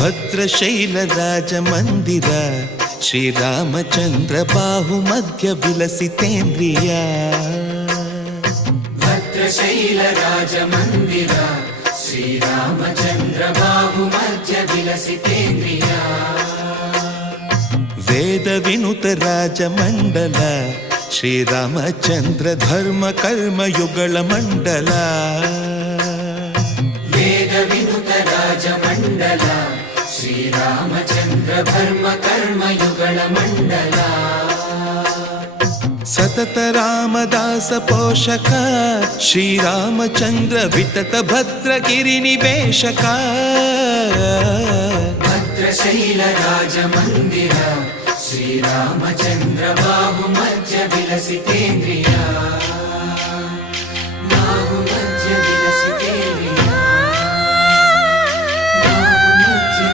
ಭದ್ರಶೈಲ ರಾಜ ಮಂದಿರ ಶ್ರೀರಾಮಚಂದ್ರ ಬಾಹು ಮಧ್ಯ ವಿಲಸಿತೇಂದ್ರಿಯ ಭದ್ರಶೈಲ ರಾಜ ಮಂದಿರ ಶ್ರೀರಾಮಚಂದ್ರ ಬಾಹು ಮಧ್ಯ ವಿಲಸಿತೇಂದ್ರಿಯ ವೇದ ವಿನುತ ರಾಜ ಮಂಡಲ ಶ್ರೀರಾಮಚಂದ್ರ ಧರ್ಮ ಕರ್ಮಯುಗಳ ಮಂಡಲ ವೇದ ವಿನುತ ರಾಜ ಮಂಡಲ ಶ್ರೀರಾಮಚಂದ್ರ ಧರ್ಮ ಕರ್ಮಯುಗಳ ಮಂಡಲ ಸತತ ರಾಮದಾಸ ಪೋಷಕ ಶ್ರೀರಾಮಚಂದ್ರ ವಿತತ ಭದ್ರಗಿರಿ ನಿವೇಶಕ ಭದ್ರಶೈಲ ರಾಜ ಮಂದಿರ ಶ್ರೀರಾಮಚಂದ್ರ ಬಾಹು ಮಧ್ಯ ವಿಲಸಿತೇಂದ್ರಿಯ